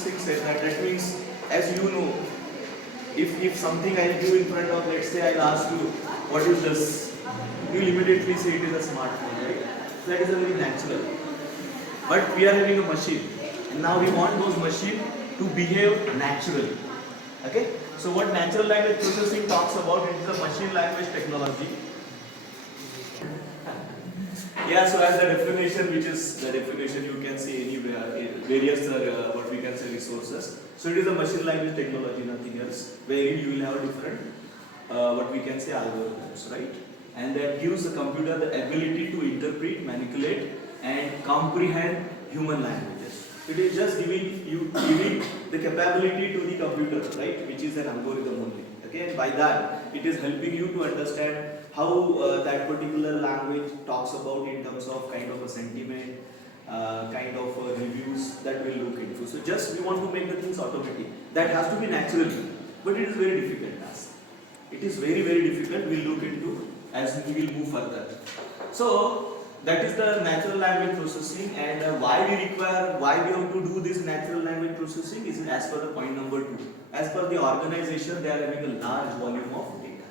processing said that, that means, as you know, if something I'll give in front of, let's say I'll ask you, what is this? You'll immediately say it is a smartphone, right? So that is a very natural. But we are having a machine, and now we want those machine to behave naturally. Okay? So what natural language processing talks about, it is a machine language technology. Yeah, so as the definition, which is the definition you can see anywhere, various what we can say resources. So it is a machine language technology, nothing else, wherein you will have different what we can say algorithms, right? And that gives the computer the ability to interpret, manipulate, and comprehend human languages. It is just giving the capability to the computer, right? Which is an algorithm only. Okay, and by that, it is helping you to understand how that particular language talks about in terms of kind of a sentiment, kind of reviews that we'll look into. So just we want to make the things automatic. That has to be natural, but it is very difficult task. It is very, very difficult. We'll look into as we will move further. So that is the natural language processing, and why we have to do this natural language processing is as per the point number 2. As per the organization, they are having a large volume of data.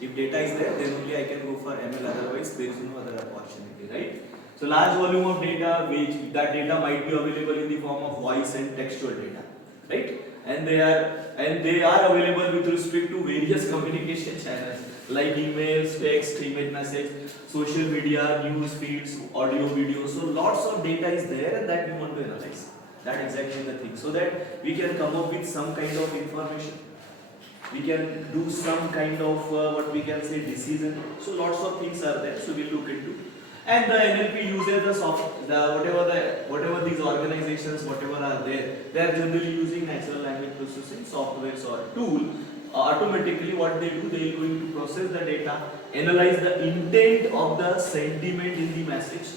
If data is there, then only I can go for ML, otherwise there is no other opportunity, right? So large volume of data, which that data might be available in the form of voice and textual data, right? And they are available with respect to various communication channels like emails, text, image message, social media, news feeds, audio, video. So lots of data is there, and that we want to analyze. That exactly the thing, so that we can come up with some kind of information. We can do some kind of what we can say decision. So lots of things are there. So we'll look into. And the NLP uses whatever these organizations, whatever are there, they are generally using natural language processing softwares or tool. Automatically, what they do, they are going to process the data, analyze the intent of the sentiment in the message.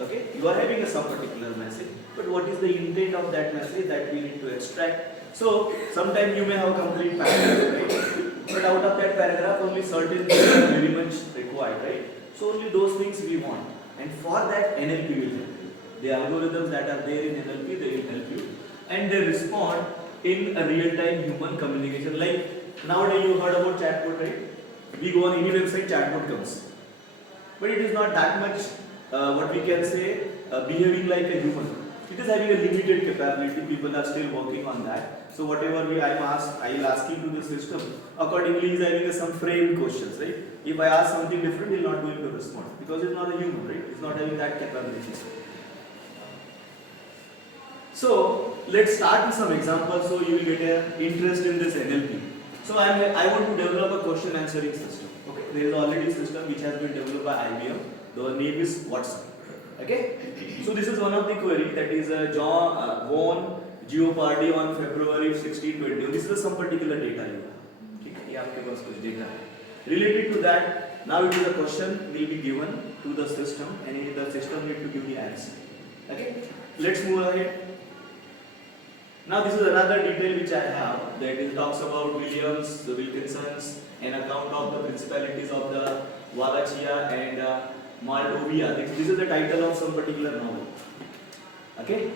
Okay, you are having some particular message, but what is the intent of that message that we need to extract? So sometimes you may have a complete paragraph, right? But out of that paragraph, only certain things are very much required, right? So only those things we want, and for that NLP will help you. The algorithms that are there in NLP, they will help you, and they respond in a real-time human communication. Like nowadays, you heard about chatbot, right? We go on any website, chatbot comes, but it is not that much. What we can say, behaving like a human. It is having a limited capability. People are still working on that. So whatever I will asking to the system, accordingly is having some framed questions, right? If I ask something different, he will not going to respond because it's not a human, right? It's not having that capability. So let's start with some examples, so you will get an interest in this NLP. So I want to develop a question answering system. Okay, there is already a system which has been developed by IBM. The name is Watson. Okay, so this is one of the query, that is Von Jeopardy on February 16, 20. This is some particular data. Data related to that. Now it is a question will be given to the system, and the system need to give the answer. Okay, let's move ahead. Now this is another detail which I have, that it talks about Williams, the Wilkinsons, an account of the principalities of the Wallachia and Moldavia. This is the title of some particular novel. Okay,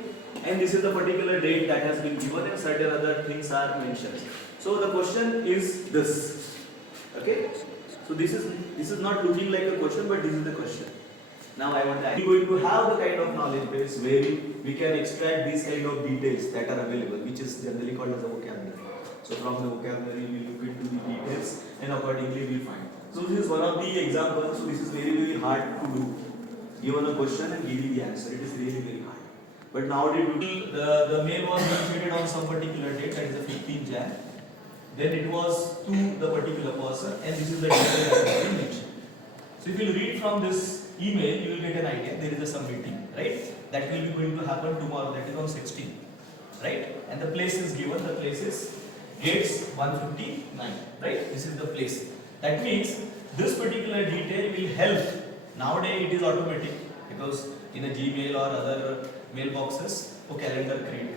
and this is the particular date that has been given, and certain other things are mentioned. So the question is this. Okay, so this is not looking like a question, but this is the question. Now I want to ask, we are going to have the kind of knowledge base where we can extract these kind of details that are available, which is generally called as a vocabulary. So from the vocabulary we look into the details, and accordingly we find. So this is one of the examples. So this is very, very hard to do. Given a question and giving the answer, it is really very hard. But nowadays the mail was initiated on some particular date, that is the 15th Jan. Then it was to the particular person, and this is the detail that has been mentioned. So if you read from this email, you will get an idea. There is some meeting, right? That will be going to happen tomorrow. That is on 16th, right? And the place is given. The place is Gates 159, right? This is the place. That means this particular detail will help. Nowadays it is automatic, because in a Gmail or other mailboxes, वो calendar create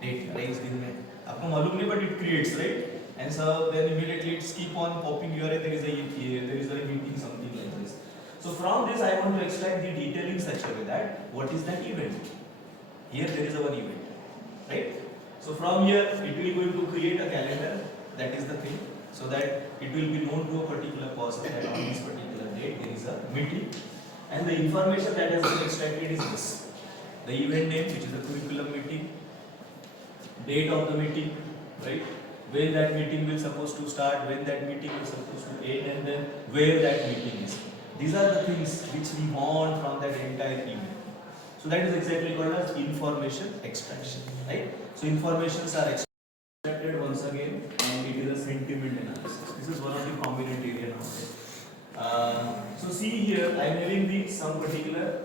date arrange दिन में आपको मालूम नहीं, but it creates, right? And so then immediately it's keep on popping your there is a meeting, something like this. So from this I want to extract the detail in such a way that what is that event? Here there is a one event, right? So from here it will going to create a calendar, that is the thing, so that it will be known to a particular person that on this particular date there is a meeting, and the information that has been extracted is this: the event name, which is the curriculum meeting, date of the meeting, right? When that meeting will supposed to start, when that meeting is supposed to end, and then where that meeting is. These are the things which we want from that entire email. So that is exactly called as information extraction, right? So informations are extracted once again, and it is a sentiment analysis. This is one of the prominent area nowadays. So see here, I am having the some particular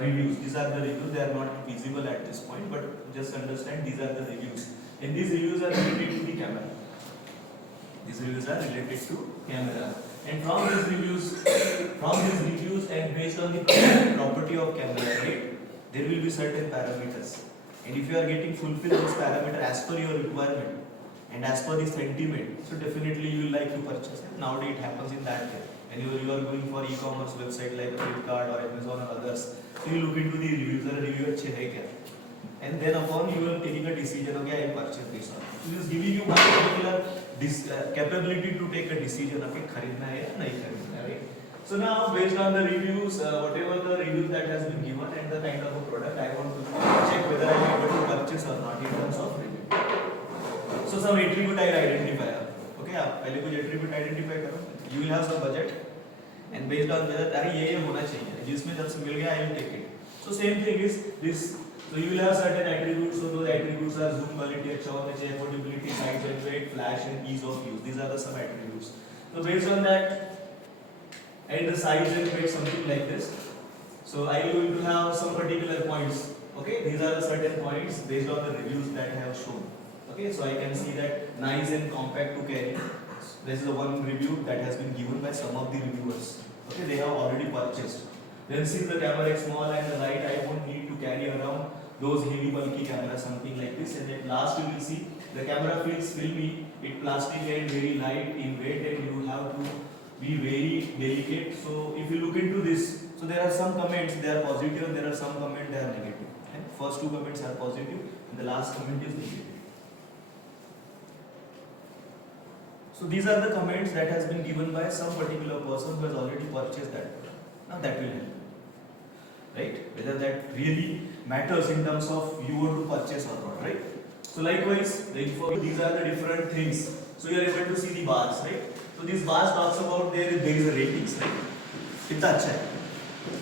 reviews. These are the reviews. They are not visible at this point, but just understand these are the reviews. And these reviews are related to the camera. These reviews are related to camera. And from these reviews, and based on the property of camera, right, there will be certain parameters. And if you are getting fulfilled this parameter as per your requirement and as per the sentiment, so definitely you will like to purchase it. Nowadays it happens in that way. And you are going for e-commerce website like Flipkart or Amazon or others, so you look into the reviews, the reviewer check, and then upon you are taking a decision, okay, I will purchase this one. So it is giving you one particular capability to take a decision, okay, खरीदना है या नहीं खरीदना है, right? So now based on the reviews, whatever the reviews that has been given and the kind of a product, I want to check whether I am able to purchase or not in terms of review. So some attribute I identify, okay, आप पहले कुछ attribute identify करो. You will have some budget, and based on whether अरे ये होना चाहिए, जिसमें जब से मिल गया I will take it. So same thing is this. So you will have certain attributes. So those attributes are zoom quality, अच्छा होना चाहिए, affordability, size and weight, flash and ease of use. These are the some attributes. So based on that, and the size and weight, something like this. So I am going to have some particular points. Okay, these are the certain points based on the reviews that I have shown. Okay, so I can see that nice and compact to carry. This is the one review that has been given by some of the reviewers. Okay, they have already purchased. Then since the camera is small and the light, I won't need to carry around those heavy bulky cameras, something like this. And at last you will see the camera feels filmy, it plastic and very light in weight, and you have to be very delicate. So if you look into this, so there are some comments, they are positive, and there are some comments, they are negative. Okay? First two comments are positive, and the last comment is negative. So these are the comments that has been given by some particular person who has already purchased that product. Now that will help, right? Whether that really matters in terms of you want to purchase or not, right? So likewise, these are the different things. So you are able to see the bars, right? So these bars talks about there is a ratings, right? कितना अच्छा है.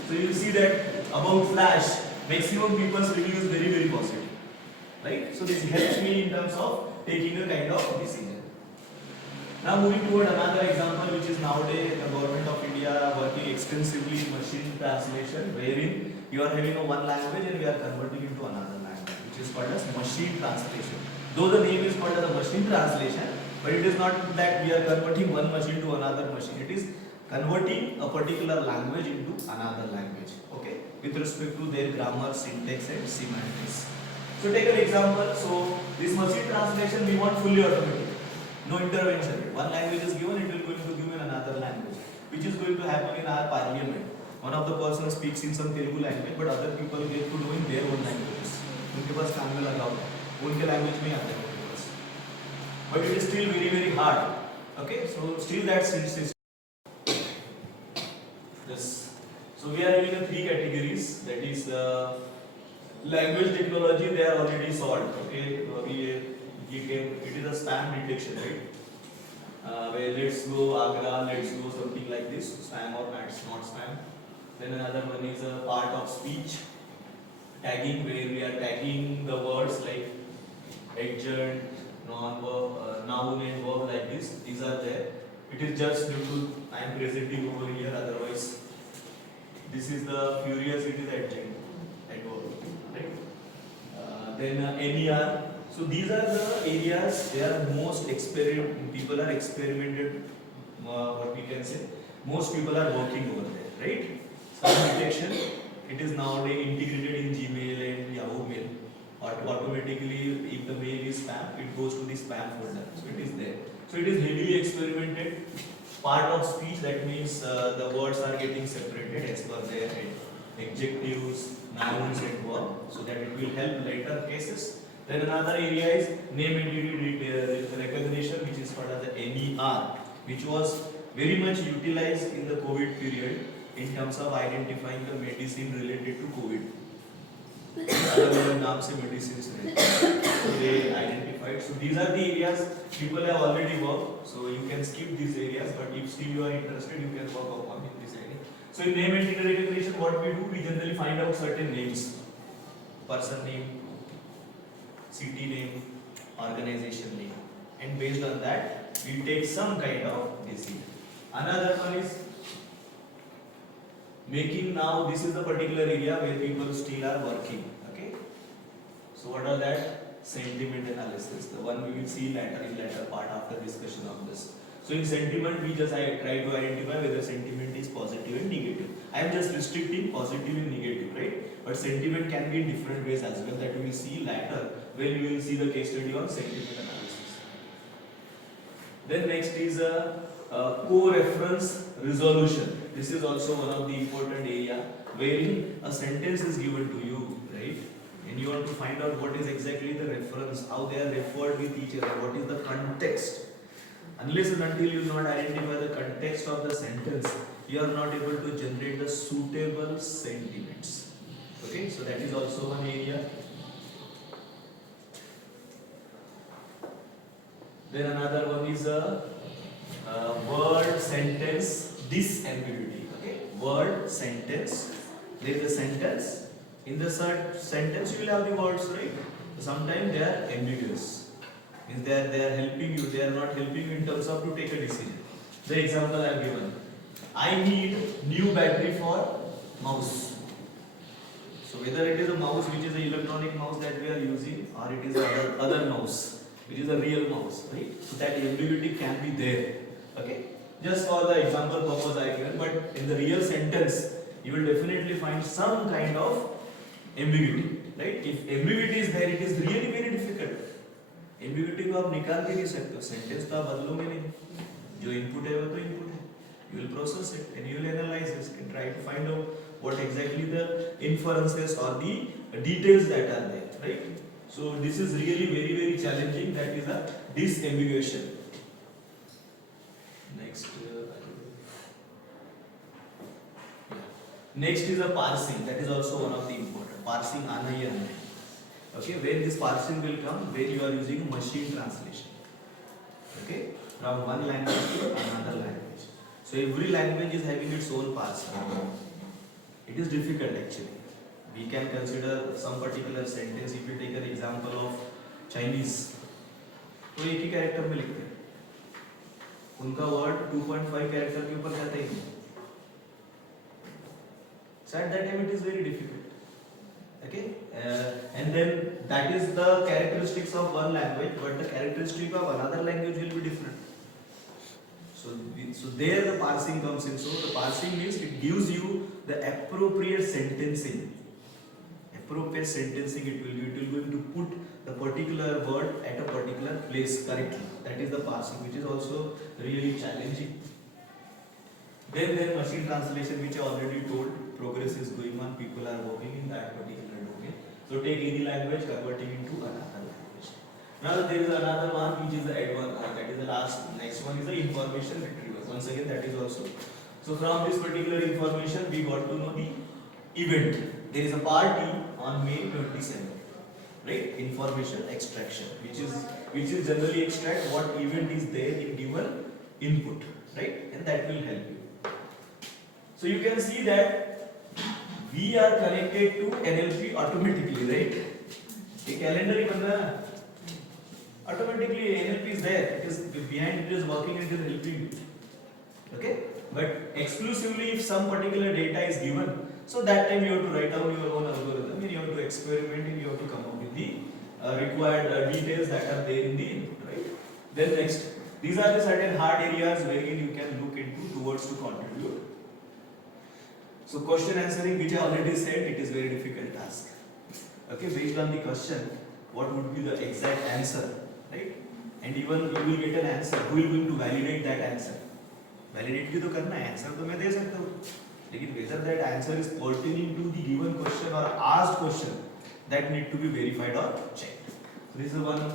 So you will see that about Flash, maximum people's review is very very positive, right? So this helps me in terms of taking a kind of decision. Now moving toward another example, which is nowadays the government of India working extensively in machine translation, wherein you are having a one language and we are converting into another language, which is called as machine translation. Though the name is called as a machine translation, but it is not that we are converting one machine to another machine. It is converting a particular language into another language, okay, with respect to their grammar, syntax and semantics. So take an example. So this machine translation we want fully automatic. No intervention. One language is given, it will going to give in another language, which is going to happen in our parliament. One of the persons speaks in some Telugu language, but other people get to know in their own languages. उनके पास काम में लगा हुआ, उनके language में आते हैं उनके पास. But it is still very very hard. Okay, so still that's system. Yes. So we are having three categories. That is language technology. They are already solved. Okay, it is a spam detection, right? Where let's go Agra, let's go something like this, spam or not spam. Then another one is a part of speech tagging, where we are tagging the words like adjunct, non-verb, noun and verb like this. These are there. It is just due to I am presenting over here. Otherwise, this is the furious. It is adjunct, adverb, right? Then NER. So these are the areas where most people are experimented, what we can say, most people are working over there, right? Spam detection, it is nowadays integrated in Gmail and Yahoo Mail. Automatically, if the mail is spam, it goes to the spam folder. So it is there. So it is heavily experimented. Part of speech, that means the words are getting separated as per their adjectives, nouns and verb, so that it will help later cases. Then another area is name entity recognition, which is called as the NER, which was very much utilized in the COVID period in terms of identifying the medicine related to COVID. अलग-अलग नाम से medicines रहते हैं, so they identified. So these are the areas people have already worked. So you can skip these areas, but if still you are interested, you can work upon in this area. So in name entity recognition, what we do, we generally find out certain names, person name, city name, organization name, and based on that, we take some kind of decision. Another one is making. Now this is the particular area where people still are working. Okay, so what are that? Sentiment analysis, the one we will see later in later part after discussion of this. So in sentiment, we just try to identify whether sentiment is positive and negative. I am just restricting positive and negative, right? But sentiment can be in different ways as well, that we will see later when we will see the case study on sentiment analysis. Then next is a co-reference resolution. This is also one of the important area wherein a sentence is given to you, right? And you want to find out what is exactly the reference, how they are referred with each other, what is the context. Unless and until you not identify the context of the sentence, you are not able to generate the suitable sentiments. Okay, so that is also one area. Then another one is a word sentence disambiguity. Okay, word sentence. There is a sentence. In the sentence, you will have the words, right? Sometimes they are ambiguous. Means they are helping you. They are not helping you in terms of to take a decision. The example I have given. I need new battery for mouse. So whether it is a mouse which is an electronic mouse that we are using, or it is other mouse which is a real mouse, right? So that ambiguity can be there. Okay. Just for the example purpose I given, but in the real sentence, you will definitely find some kind of ambiguity, right? If ambiguity is there, it is really very difficult. Ambiguity को आप निकाल भी नहीं सकते, sentence तो आप बदलोगे नहीं, जो input है वो तो input है. You will process it and you will analyze it and try to find out what exactly the inferences or the details that are there, right? So this is really very very challenging. That is a disambiguation. Next. Next is a parsing. That is also one of the important. Parsing आना ही आना है. Okay, when this parsing will come, when you are using machine translation. Okay, from one language to another language. So every language is having its own parsing. It is difficult actually. We can consider some particular sentence. If you take an example of Chinese, तो एक ही character में लिखते हैं. उनका word 2.5 character के ऊपर जाता ही नहीं. So at that time it is very difficult. Okay, and then that is the characteristics of one language, but the characteristic of another language will be different. So there the parsing comes in. So the parsing means it gives you the appropriate sentencing. Appropriate sentencing it will going to put the particular word at a particular place correctly. That is the parsing, which is also really challenging. Then machine translation, which I already told, progress is going on. People are working in that particular domain. So take any language, converting into another language. Now there is another one which is the advanced. That is the next one is the information retrieval. Once again, that is also. So from this particular information, we got to know the event. There is a party on May 27th, right? Information extraction, which is generally extract what event is there in given input, right? And that will help you. So you can see that we are connected to NLP automatically, right? A calendar ही बन रहा है, automatically NLP is there. It is behind, it is working, it is helping you. Okay? But exclusively if some particular data is given, so that time you have to write down your own algorithm and you have to experiment and you have to come up with the required details that are there in the input, right? Then next, these are the certain hard areas wherein you can look into towards to contribute. So question answering, which I already said, it is very difficult task. Okay, based on the question, what would be the exact answer, right? And even you will get an answer. Who is going to validate that answer? Validate भी तो करना है, answer तो मैं दे सकता हूँ. लेकिन whether that answer is pertaining to the given question or asked question, that need to be verified or checked. This is one.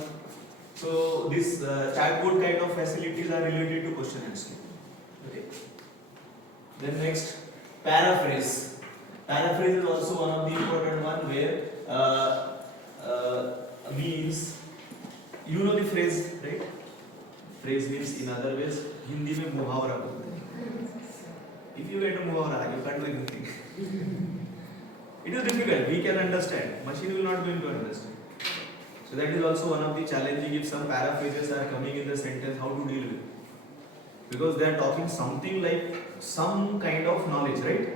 So this chatbot kind of facilities are related to question answering. Okay. Then next, paraphrase. Paraphrase is also one of the important one where means you know the phrase, right? Phrase means in other ways Hindi में मुहावरा बोलते हैं. If you get a muhavara, you can't do anything. It is difficult. We can understand. Machine will not be able to understand. So that is also one of the challenging if some paraphrases are coming in the sentence, how to deal with it. Because they are talking something like some kind of knowledge, right?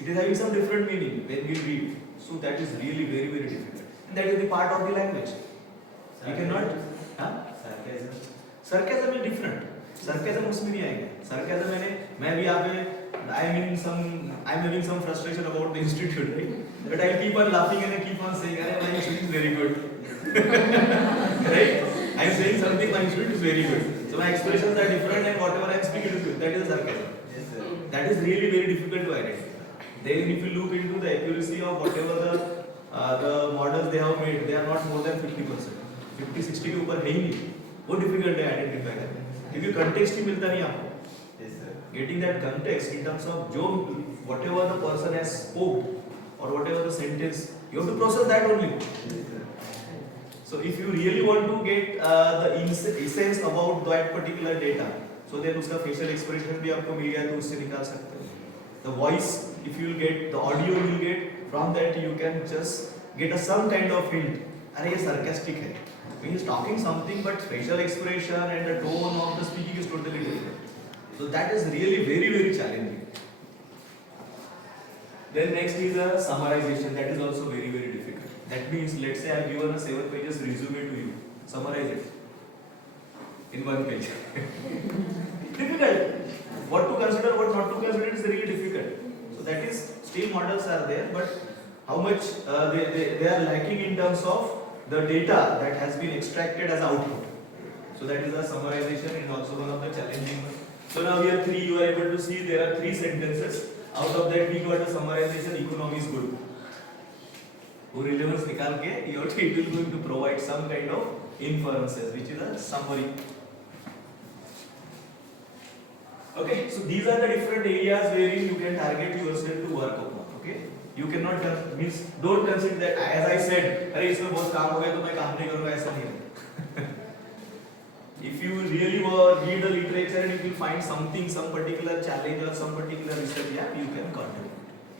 It is having some different meaning when we read. So that is really very, very difficult. And that is the part of the language. We cannot. Huh? Sarcasm. Sarcasm is different. Sarcasm उसमें नहीं आएगा. Sarcasm मैं भी यहाँ पे I'm having some frustration about the institute, right? But I'll keep on laughing and I keep on saying, "Arey, my institute is very good." Right? I'm saying something, my institute is very good. So my expressions are different and whatever I'm speaking is good. That is sarcasm. Yes, sir. That is really very difficult to identify. Then if you look into the accuracy of whatever the models they have made, they are not more than 50%. 50-60 के ऊपर है ही नहीं. वो difficult है identify करना. क्योंकि context ही मिलता नहीं आपको. Getting that context in terms of जो whatever the person has spoke or whatever the sentence, you have to process that only. So if you really want to get the essence about that particular data, so then उसका facial expression भी आपको मिल गया तो उससे निकाल सकते हो. The voice, if you will get, the audio you will get, from that you can just get some kind of hint. अरे ये sarcastic है. When he is talking something, but facial expression and the tone of the speaking is totally different. So that is really very, very challenging. Then next is a summarization. That is also very, very difficult. That means, let's say I have given a 7 pages resume to you. Summarize it in 1 page. Difficult. What to consider, what not to consider is really difficult. So that is, still models are there, but how much they are lacking in terms of the data that has been extracted as output. So that is a summarization and also one of the challenging ones. So now here 3, you are able to see there are 3 sentences. Out of that we got a summarization, economy is good. वो relevance निकाल के it will going to provide some kind of inferences which is a summary. Okay, so these are the different areas wherein you can target yourself to work upon. Okay, you cannot means don't consider that as I said अरे इसमें बहुत काम हो गया तो मैं काम नहीं करूँगा ऐसा नहीं है. If you really read the literature and you will find something, some particular challenge or some particular research gap, you can contribute.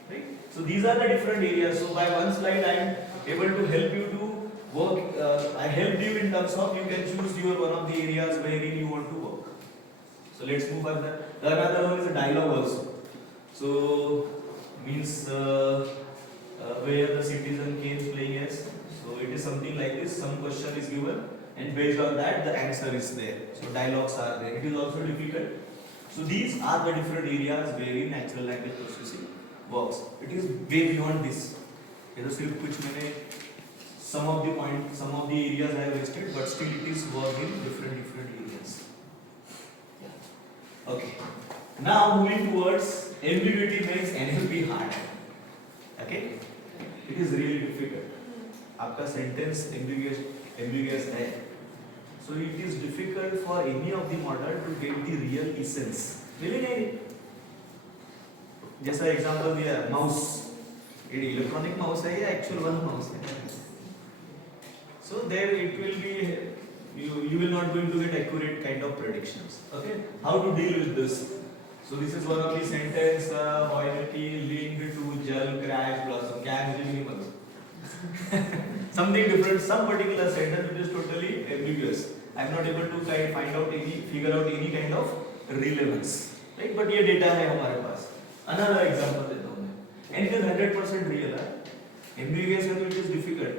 Right? So these are the different areas. So by one slide, I am able to help you to work. I helped you in terms of you can choose your one of the areas wherein you want to work. So let's move further. The another one is a dialogue also. So means where the citizen can play yes. So it is something like this. Some question is given. And based on that, the answer is there. So dialogues are there. It is also difficult. So these are the different areas wherein natural language processing works. It is way beyond this. ये तो सिर्फ कुछ मैंने some of the areas I have listed, but still it is work in different areas. Yeah. Okay. Now moving towards ambiguity makes NLP hard. Okay. It is really difficult. आपका sentence ambiguous है. So it is difficult for any of the model to get the real essence. मिली नहीं. जैसा example दिया mouse, ये electronic mouse है या actual one mouse है. So there it will be you will not going to get accurate kind of predictions. Okay, how to deal with this? So this is one of the sentence royalty linked to jal crash blossom. क्या है मुझे नहीं मालूम. Something different, some particular sentence which is totally ambiguous. I am not able to figure out any kind of relevance, right? But ये data है हमारे पास. Another example देता हूँ मैं. And it is 100% real. Ambiguous है तो it is difficult.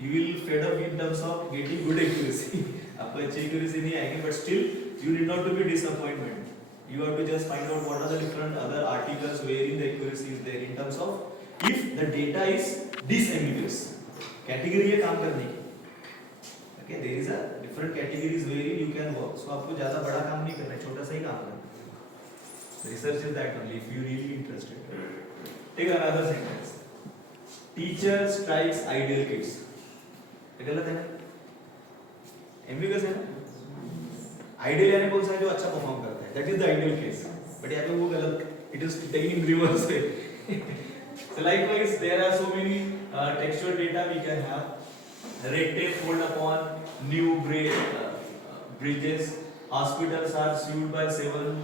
You will fed up in terms of getting good accuracy. आपको अच्छी accuracy नहीं आएगी, but still you need not to be disappointment. You have to just find out what are the different other articles wherein the accuracy is there in terms of if the data is disambiguous. Category है काम करने की. Okay, there is a different categories wherein you can work. So आपको ज़्यादा बड़ा काम नहीं करना है, छोटा सा ही काम करना है. Research is that only if you really interested. Take another sentence. Teacher strikes ideal kids. ये गलत है ना, एम्बिगस है ना, आइडियल यानी कौन सा है जो अच्छा परफॉर्म करता है, that is the ideal case, but यहाँ पे वो गलत, it is taking in reverse way. So likewise there are so many textual data we can have. Red tape fold upon new bridges, hospitals are sued by 7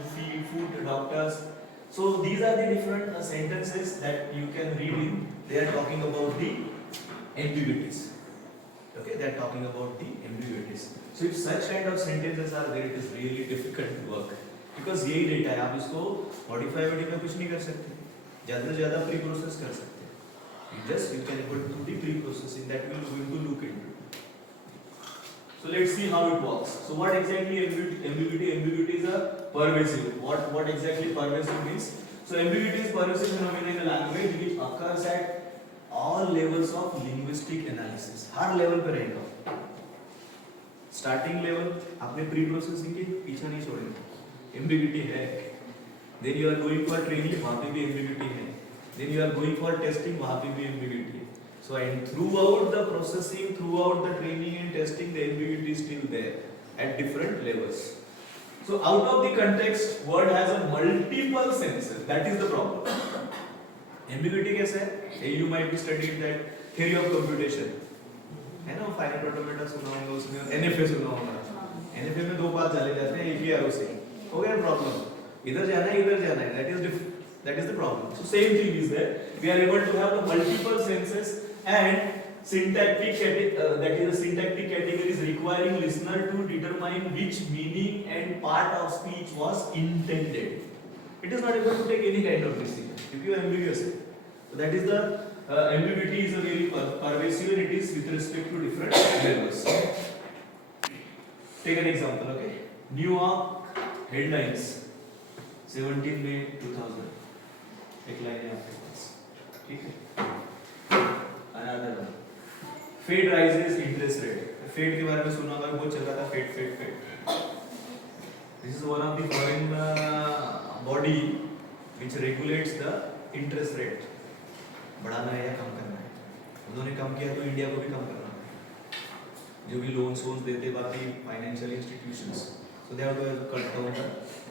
foot doctors. So these are the different sentences that you can read in. They are talking about the ambiguities. Okay, they are talking about the ambiguities. So if such kind of sentences are there, it is really difficult to work. Because यही data है, आप इसको modify कुछ नहीं कर सकते, ज़्यादा से ज़्यादा प्री प्रोसेस कर सकते हैं. You can able to do the pre processing that we are going to look into. So let's see how it works. So what exactly ambiguity? Ambiguity is a pervasive. What exactly pervasive means? So ambiguity is pervasive phenomenon in a language which occurs at all levels of linguistic analysis. Her level पे रहेगा. Starting level आपने pre processing के पीछे नहीं छोड़ेंगे. Ambiguity है. Then you are going for training, वहाँ पे भी ambiguity है. Then you are going for testing, वहाँ पे भी ambiguity है. So and throughout the processing, throughout the training and testing, the ambiguity is still there at different levels. So out of the context, word has a multiple senses. That is the problem. Ambiguity कैसे है? You might be studied that theory of computation. है ना, finite automata सुना होगा, उसमें NFA सुना होगा. NFA में 2 पाथ चले जाते हैं एक ही arrow से. हो गया problem. इधर जाना है, इधर जाना है. That is the problem. So same thing is there. We are able to have the multiple senses and syntactic that is the syntactic categories requiring listener to determine which meaning and part of speech was intended. It is not able to take any kind of decision if you are ambiguous. So that is the ambiguity is a very pervasive and it is with respect to different levels. Take an example, okay? New York headlines 17 May 2000. एक line है आपके पास, ठीक है. Another one. Fed rises interest rate. Fed के बारे में सुना होगा, बहुत चल रहा था Fed. This is one of the foreign body which regulates the interest rate. बढ़ाना है या कम करना है. उन्होंने कम किया तो इंडिया को भी कम करना है. जो भी लोन्स देते बाकी financial institutions, so they have to cut down the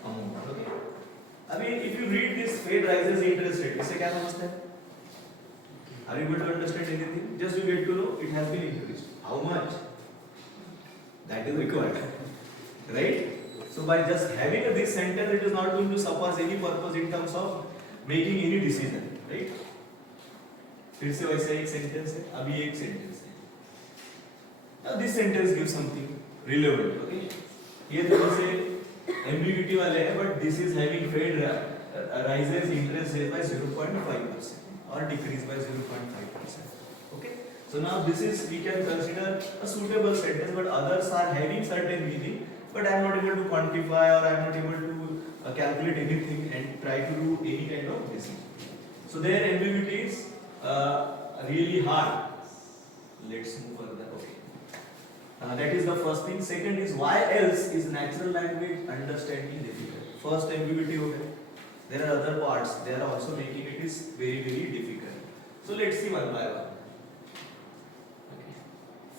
amount. Okay. अभी if you read this Fed rises interest rate, इससे क्या समझते हैं? Are you able to understand anything? Just you get to know it has been increased. How much? That is required, right? So by just having this sentence, it is not going to suffice any purpose in terms of making any decision, right? फिर से वैसे एक sentence है, अभी एक sentence है. Now this sentence gives something relevant, okay? ये तो जैसे ambiguity वाले है, but this is having Fed rises interest rate by 0.5% or decrease by 0.5%. Okay. So now this is we can consider a suitable sentence, but others are having certain meaning, but I am not able to quantify or I am not able to calculate anything and try to do any kind of decision. So their ambiguity is really hard. Let's move further. Okay. That is the first thing. Second is why else is natural language understanding difficult? First ambiguity हो गया. There are other parts. They are also making it is very difficult. So let's see one by one. Okay.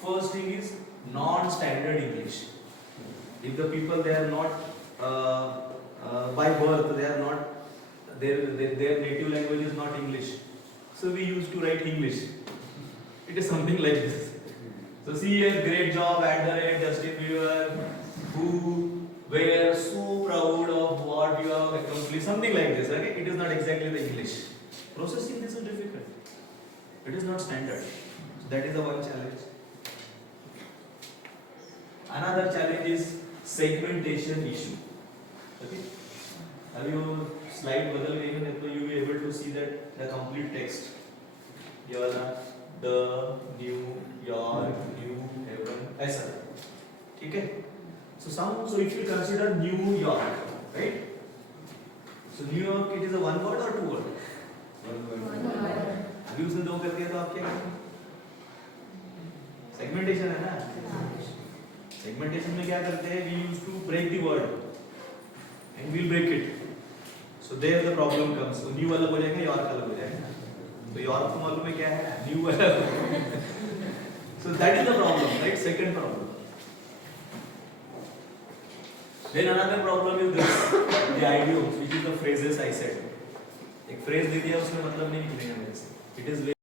First thing is non-standard English. If the people they are not by birth they are not their native language is not English. So we used to write English. It is something like this. So see a great job at the Justin Bieber, who were so proud of what you have accomplished, something like this. Okay, it is not exactly the English. Processing this is difficult. It is not standard. So that is the one challenge. Another challenge is segmentation issue. Okay. Have you slide बदल गई है तो you will be able to see that the complete text. ये वाला the new York New Haven ऐसा, ठीक है. So if you consider New York, right? So New York it is a one word or two word? One word. अभी उसने दो कर दिया तो आप क्या करेंगे? Segmentation है ना? Segmentation में क्या करते हैं? We used to break the word and we'll break it. So there the problem comes. So new अलग हो जाएगा, York अलग हो जाएगा. तो York को मालूम है क्या है? New अलग. So that is the problem, right? Second problem. Then another problem is this, the idioms, which is the phrases I said. एक phrase दे दिया उसमें मतलब नहीं निकलेगा मेरे से. It is very